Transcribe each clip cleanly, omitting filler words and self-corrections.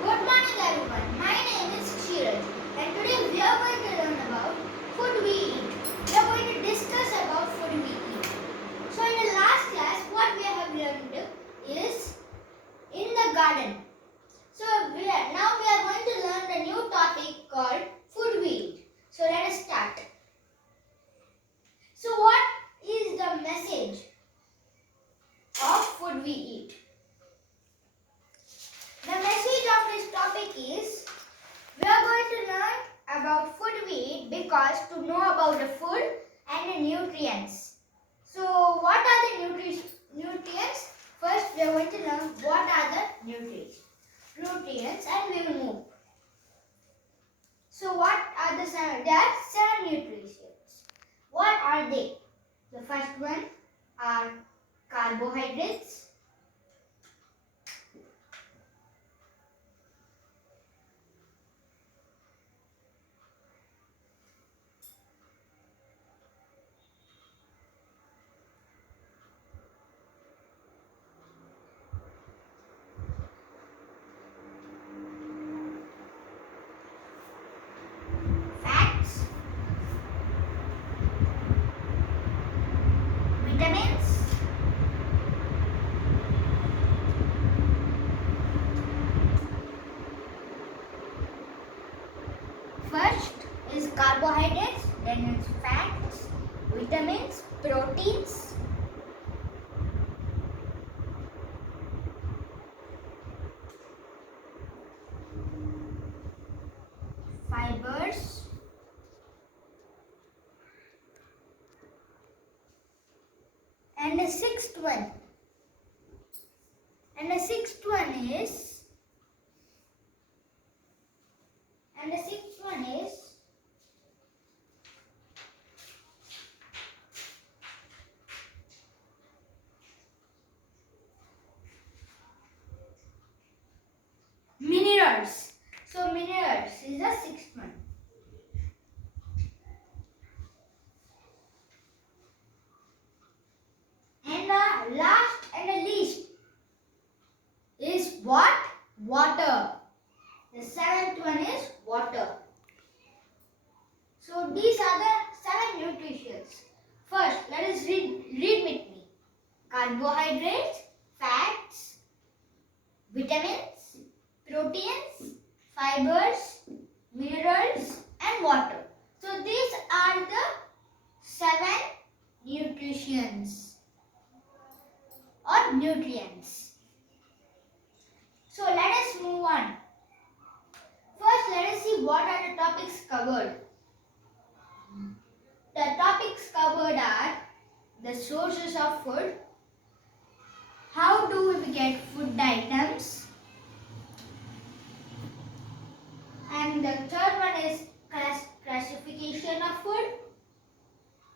Good morning everyone. My name is Kshiraj and today we are going to learn about food we eat. We are going to discuss about food we eat. So in the last class what we have learned is in the garden. So now we are going to learn the new topic called food we eat. So let us start. So what is the message of food we eat? The message of this topic is we are going to learn about food we eat because to know about the food and the nutrients. So what are the nutrients? First we are going to learn what are the nutrients and we will move. So what are the seven? There are 7 nutrients. What are they? The first one are carbohydrates. Fats, vitamins, first is carbohydrates, then it's fats, vitamins, proteins, fibers, and the sixth one is minerals. So minerals is the sixth one. And the last and the least is what? Water. The seventh one is water. So these are the 7 nutrients. First, let us read with me. Carbohydrates, fats, vitamins, proteins, fibers, minerals and water. So these are the 7 nutrients or nutrients. So let us move on. First, let us see what are the topics covered. The topics covered are the sources of food, how do we get food items, and the third one is classification of food,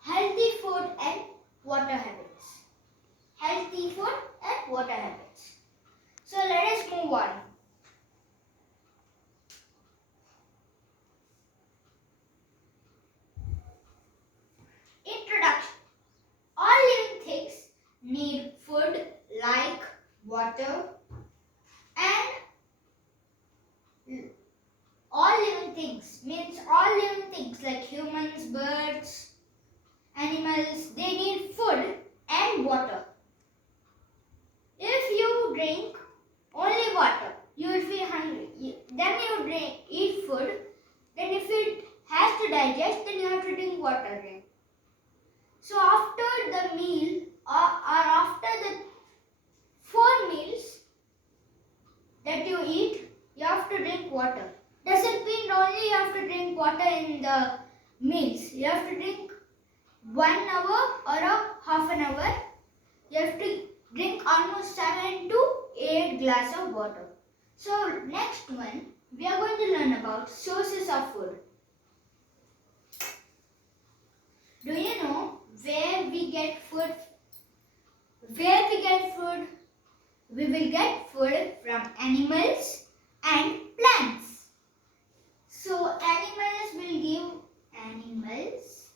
healthy food and water habits. Healthy food and water habits. So let us move on. Introduction. All living things need food like water and all living things means all living things like humans, birds, animals, they need food and water. If you drink only water, you will feel hungry. Then you eat food. Then if it has to digest, then you have to drink water again. So after the meal or after the 4 meals that you eat, you have to drink water. Doesn't mean only you have to drink water in the meals. You have to drink 1 hour or a half an hour. You have to drink almost 7 to 8 glasses of water. So next one, we are going to learn about sources of food. Do you know where we get food? Where we get food? We will get food from animals and plants. So animals will give animals.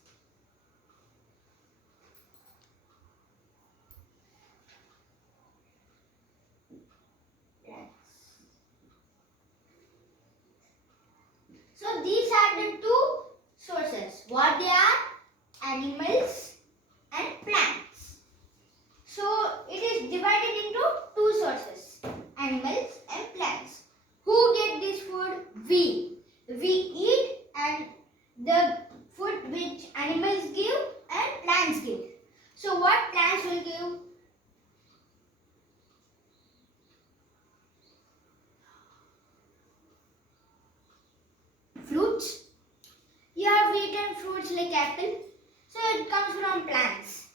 fruits like apple. So it comes from plants.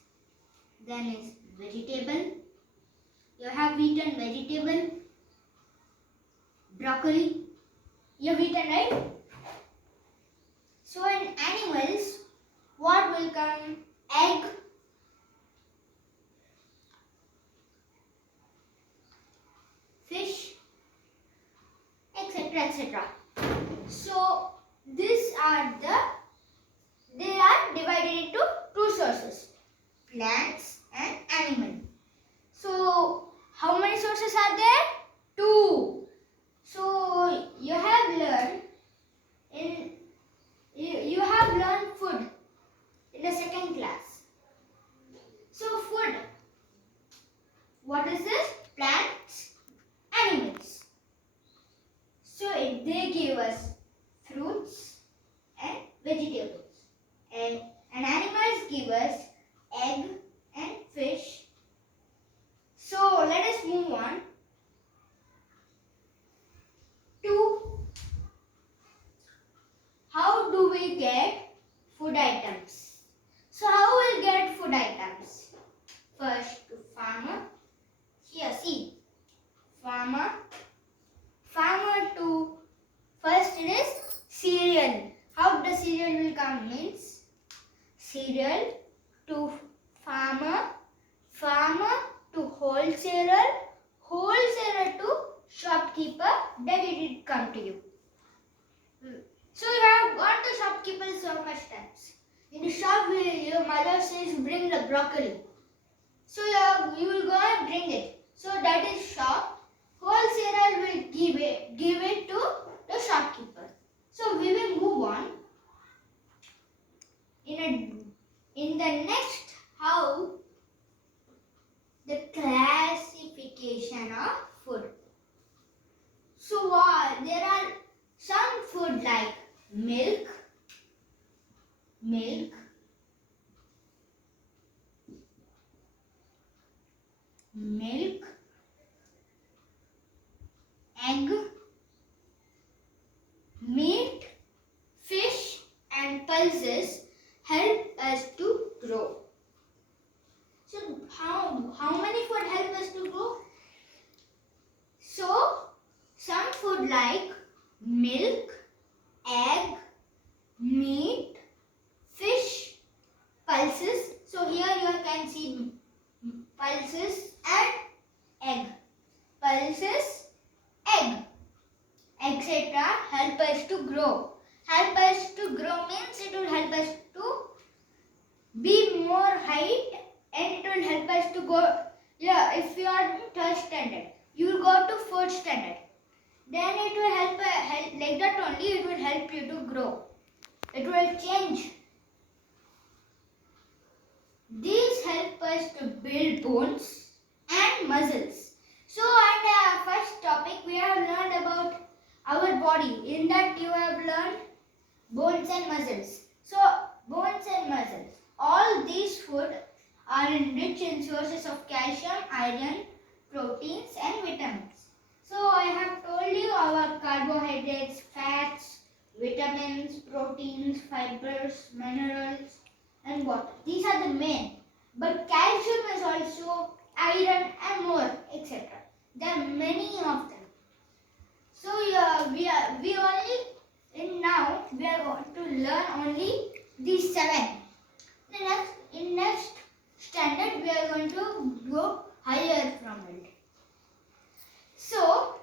Then is vegetable. You have eaten vegetable. Broccoli. You have eaten, right? So in animals, what will come? Egg. Fish. Etc. etc. So they are divided into two sources, plants and animal. So how many sources are there? Two. So you have learned food in the second class. So food, what is this? Plants, animals. So they give us fruits and vegetables. And animals give us egg and fish. So let us move on to how do we get food items. So how we get food items? First to farmer. Here see, farmer to first it is cereal. How the cereal will come means cereal to farmer to wholesaler to shopkeeper, then it will come to you. So you have gone to shopkeeper so much times. In the shop your mother says bring the broccoli. So you will go and bring it. So that is shop. Wholesaler will give it to the shopkeeper. So we will move on. In the next, how the classification of food. So there are some food like milk, egg, meat, fish and pulses help us to grow. So how many food help us to grow? So some food like milk, egg, meat, fish, pulses. So here you can see pulses and egg. Pulses, egg, etc. help us to grow. Help us to grow means it will help us to be more height and it will help us to go. Yeah, if you are in third standard, you will go to fourth standard. Then it will help like that only. It will help you to grow. It will change. These help us to build bones and muscles. So in the first topic we have learned about our body. In that you have learned bones and muscles. So bones and muscles. All these food are rich in sources of calcium, iron, proteins and vitamins. So I have told you our carbohydrates, fats, vitamins, proteins, fibers, minerals and water. These are the main. But calcium is also iron and more, etc. There are many of them. So we are going to learn only these 7. In next standard we are going to go higher from it. So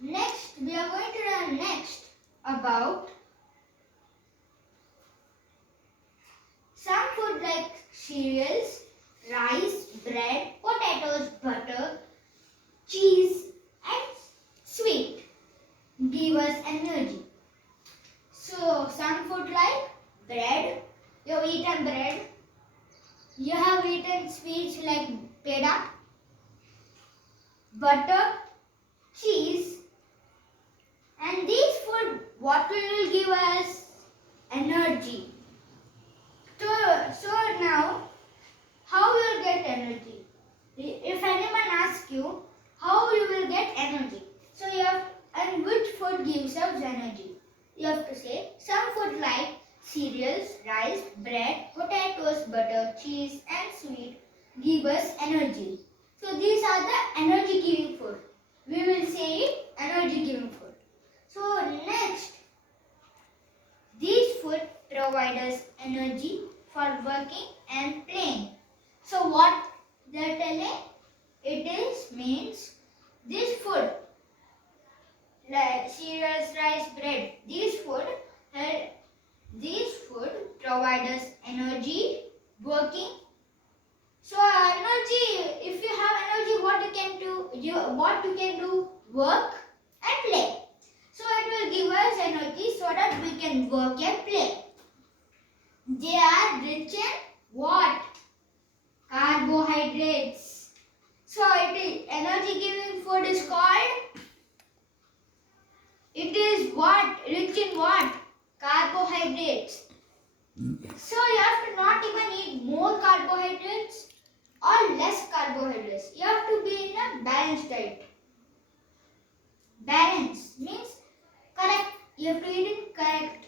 next we are going to learn about some food like cereals, rice, bread, potatoes, butter, cheese and sweet give us energy. So some food like bread, you have eaten bread, you have eaten sweets like peda, butter, cheese, and these food what will give us energy. So now how you will get energy? If anyone asks you how you will get energy, so you have and which food gives us energy? You have to say some food like cereals, rice, bread, potatoes, butter, cheese and sweet give us energy. So these are the energy giving food. We will say it energy giving food. So next, these food provide us energy for working and playing. So what they are telling? It is means this food like cereals, rice, bread, these food provide us energy, working. So energy, if you have energy, what you can do? Work and play. So it will give us energy so that we can work and play. They are rich in what? Carbohydrates. So it is energy giving food is called. It is what? Rich in what? Carbohydrates. So you have to not even eat more carbohydrates or less carbohydrates. You have to be in a balanced diet. Balance means correct. You have to eat it correct.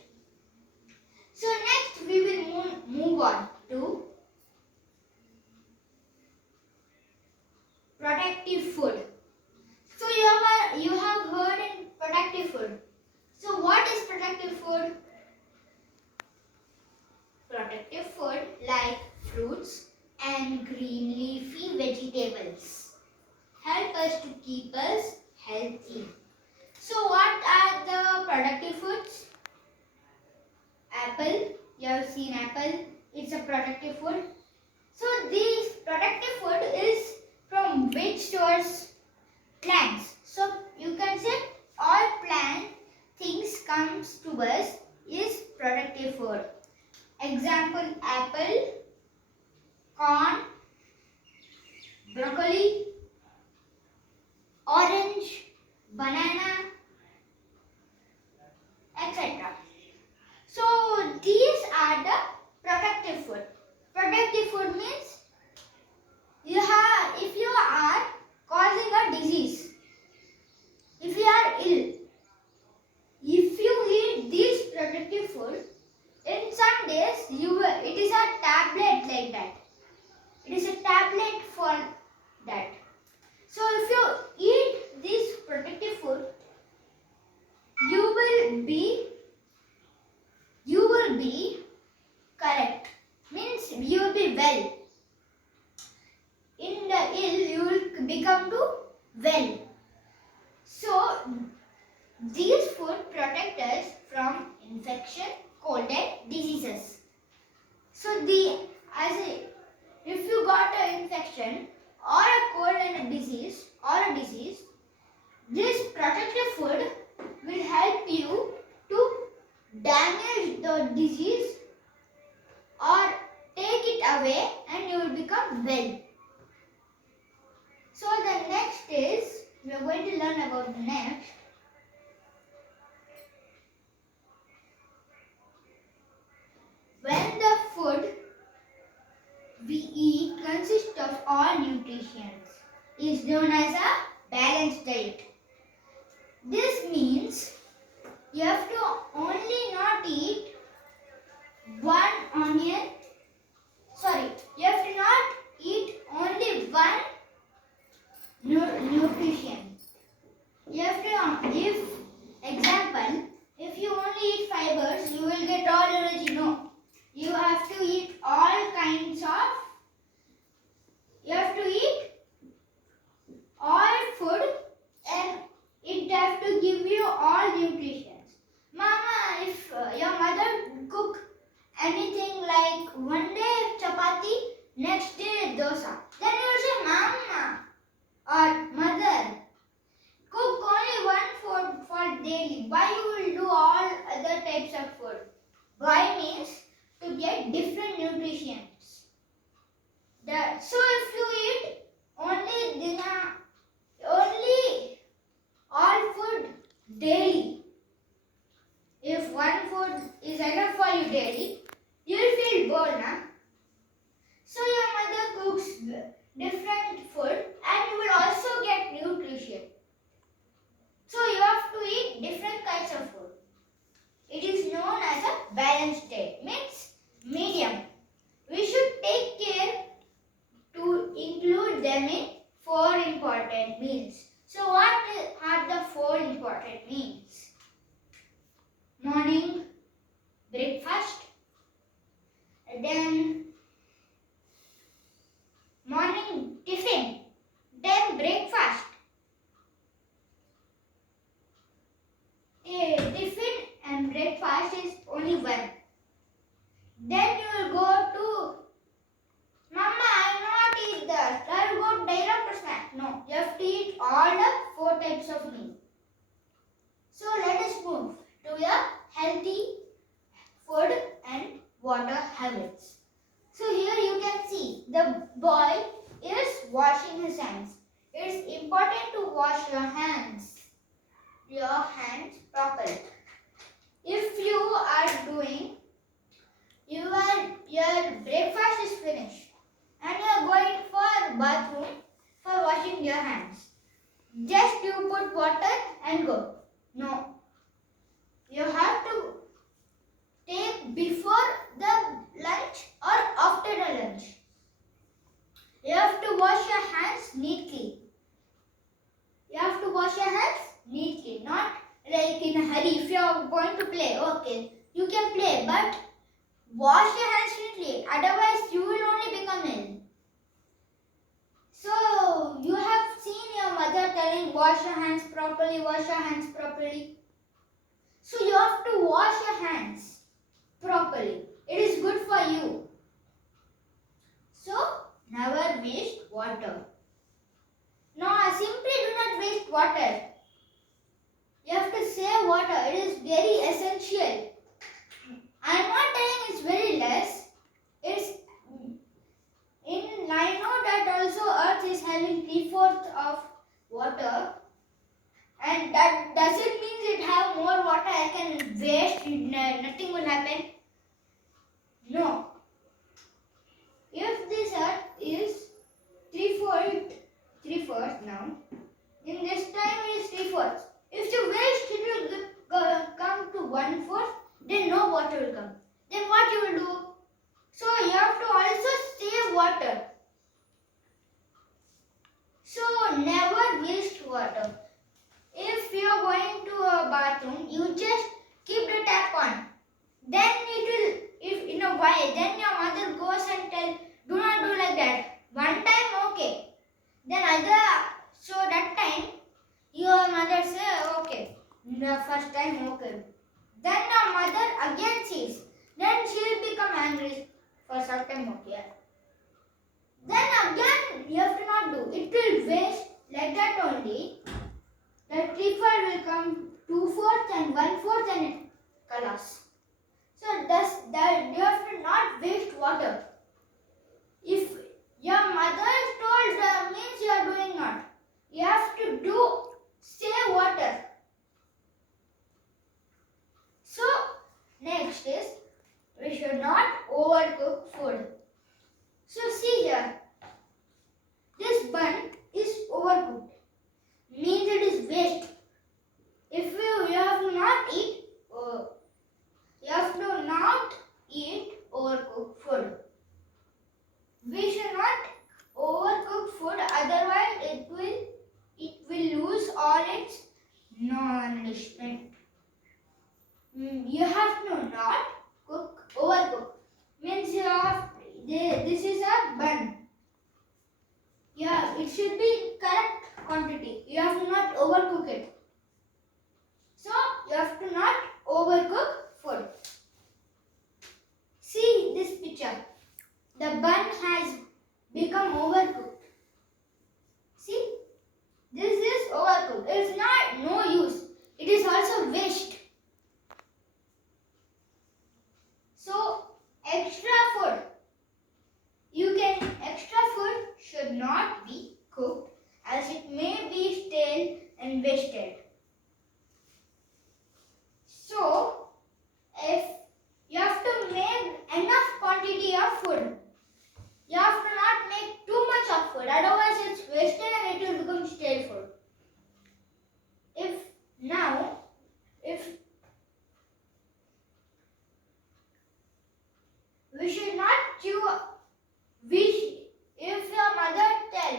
So next we will move on to protective food. So you have heard in protective food. So what is protective food? Protective food like fruits and green leafy vegetables help us to keep us healthy. So what are the protective foods? Apple, you have seen apple, it's a protective food. So this protective food is from which source? Plants. So you can say all plant things comes to us is protective food. Example, apple, corn, broccoli, orange, banana, etc. So these are the protective food. Protective food means if you are causing a disease, if you are ill, if you eat this protective food, in some days it is a tablet like that. It is a tablet for that. So if you eat this protective food, you will be correct. Means you will be well. In the ill, you will become to well. So these food protect us from infection, cold and diseases. So if you got an infection or a cold and a disease, this protective food will help you to damage the disease or take it away and you will become well. So the next is, we are going to learn about the next. When the food we eat consists of all nutrients, is known as a balanced diet. This means you have to only not eat one onion. You have to not eat only one nutrition. You have to, if you only eat fibers, you will get all energy. No. You have to eat all kinds of, you have to eat all food and it have to give you all nutrition. Mama, if your mother cook anything like one day chapati, next day dosa, then you will say, Mama or Mother, cook only one food for daily. Why you will do all other types of food? Why means to get different nutrients. So if you eat only all food daily, if one food is enough for you daily, you will feel bored, na? So your mother cooks different food and you will also get nutrition. So you have to eat different kinds of food. It is known what it means. Morning breakfast, then morning tiffin, then breakfast. Tiffin and breakfast is only one. Then you will go to Mama, I will not eat that. I will go direct to snack. No, you have to eat all the 4 types of meal. So let us move to your healthy food and water habits. So here you can see the boy is washing his hands. It is important to wash your hands properly. If you are doing your breakfast is finished and you are going for bathroom for washing your hands, just you put water and go. No. You have to take before the lunch or after the lunch. You have to wash your hands neatly. You have to wash your hands neatly, not like in a hurry. If you are going to play, okay, you can play, but wash your hands neatly. Otherwise, you will only become ill. So, you have seen your mother telling, wash your hands properly, wash your hands properly. So, you have to wash your hands properly. It is good for you. So, never waste water. No, simply do not waste water. You have to save water. It is very essential. I am not telling it's very less. I know that also Earth is having 3/4 of water, and that doesn't mean it have more water. I can waste. Nothing will happen. No. If this Earth is 3/4 now, in this time it is 3/4. If you waste, it will come to 1/4. Then no water will come. Then what you will do? So you have to also save water. So never waste water. If you are going to a bathroom, you just keep the tap on. Then it will, if in a while, then your mother goes and tell, do not do like that. One time, okay. Then so that time, your mother say, okay. The first time, okay. Then your mother again says, then she will become angry for some time, okay. Then again, you have to not do. It will waste like that only. The 3/4 will come 2/4 and 1/4 and collapse. So that you have to not waste water. If your mother told means you are doing not. You have to save water. So next is we should not overcook food. So see here, this bun is overcooked. Means it is waste. If you have to not eat, overcooked food. We should not overcook food, otherwise it will lose all its nourishment. You have to not overcook. Means you have this is a bun. Yeah, it should be correct quantity. You have to not overcook it. So you have to not overcook food. See this picture. The bun has become overcooked. See, this is overcooked. It is not no use. It is also waste. So extra food should not be cooked as it may be stale and wasted. So if you have to make enough quantity of food, you have to not make too much of food, otherwise it's wasted and it will become stale food. If we should not chew, if your mother tell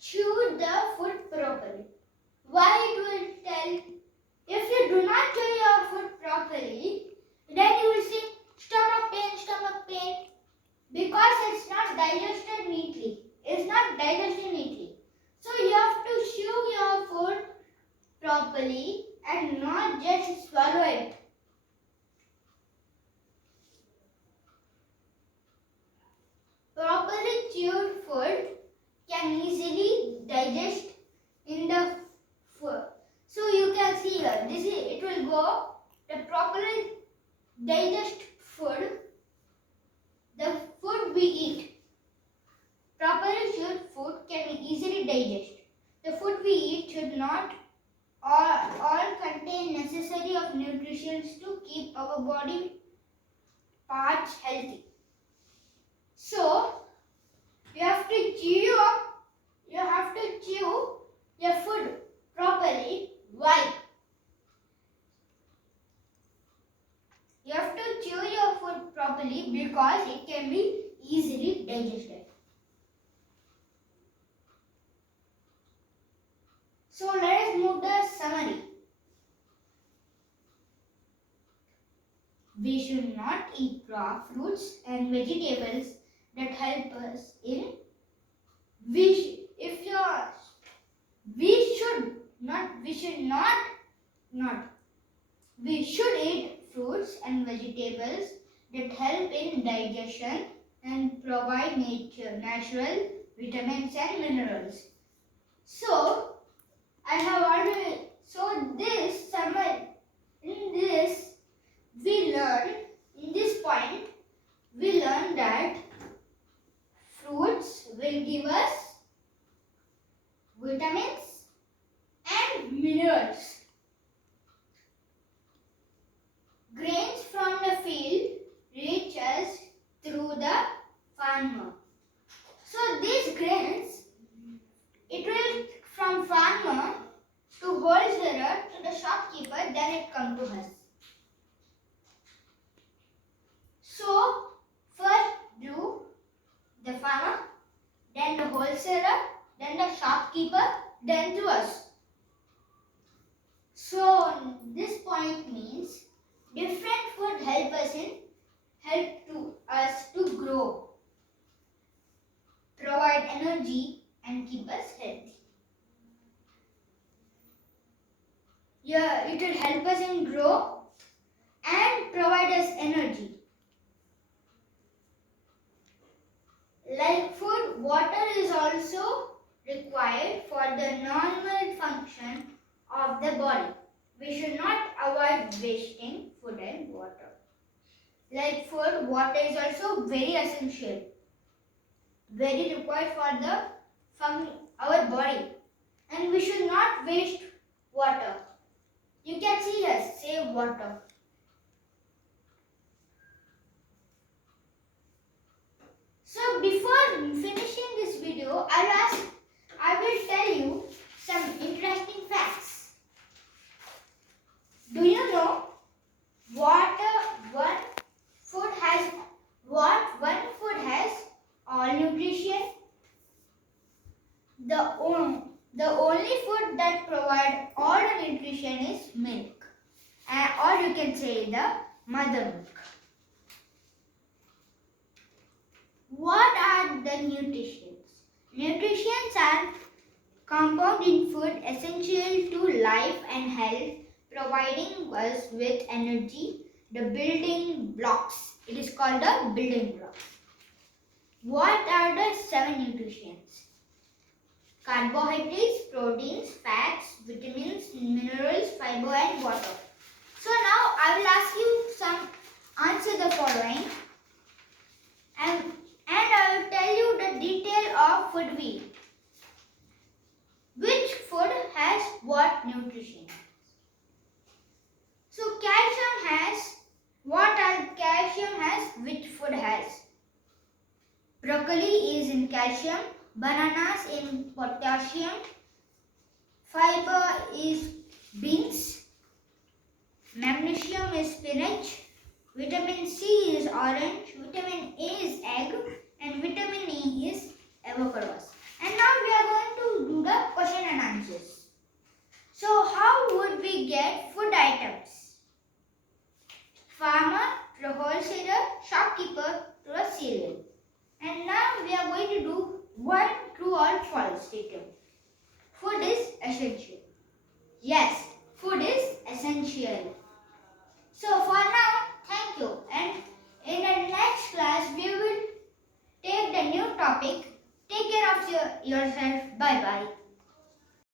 chew the food properly, why it will properly and not just swallow it. Properly chewed food can easily digest in the food. So you can see here, it will go, the properly digest food, the food we eat. Properly chewed food can easily digest. The food we eat should not all contain necessary of nutrients to keep our body parts healthy. So you have to chew your food properly. Why? You have to chew your food properly because it can be easily digested. So let us move the summary. We should not eat raw fruits and vegetables that help us in we should eat fruits and vegetables that help in digestion and provide natural vitamins and minerals. So I have already this summary. In this point we learn that fruits will give us vitamins and minerals. Grains from the field reach us through the farmer. So these grains, it will from farmer to wholesaler to the shopkeeper, then it comes to us. So first do the farmer, then the wholesaler, then the shopkeeper, then to us. So this point means different food help us to grow, provide energy and keep us healthy. Yeah, it will help us in grow and provide us energy. Like food, water is also required for the normal function of the body. We should not avoid wasting food and water. Like food, water is also very essential, very required from our body, and we should not waste water. You can see here, save water. So before finishing this video, I will tell you some interesting facts. Do you know what one food has all nutrition? The only food that provides all the nutrition is milk, or you can say the mother milk. What are the nutrients? Nutrients are compound in food essential to life and health, providing us with energy, the building blocks. It is called the building blocks. What are the 7 nutrients? Carbohydrates, proteins, fats, vitamins, minerals, fiber and water. So now I will ask you answer the following and I will tell you the detail of food we eat. Which food has what nutrition? So calcium has, what calcium has, which food has? Broccoli is in calcium, bananas in potassium, fiber is beans, magnesium is spinach, vitamin C is orange, vitamin A is egg, and vitamin E is avocados. And now we are going to do the question and answers. So how would we get food items? Farmer to a wholesaler, shopkeeper to a cereal. And now we are going to do one true or false statement. Food is essential. Yes, essential. So for now, thank you, and in the next class we will take the new topic. Take care of yourself. Bye bye.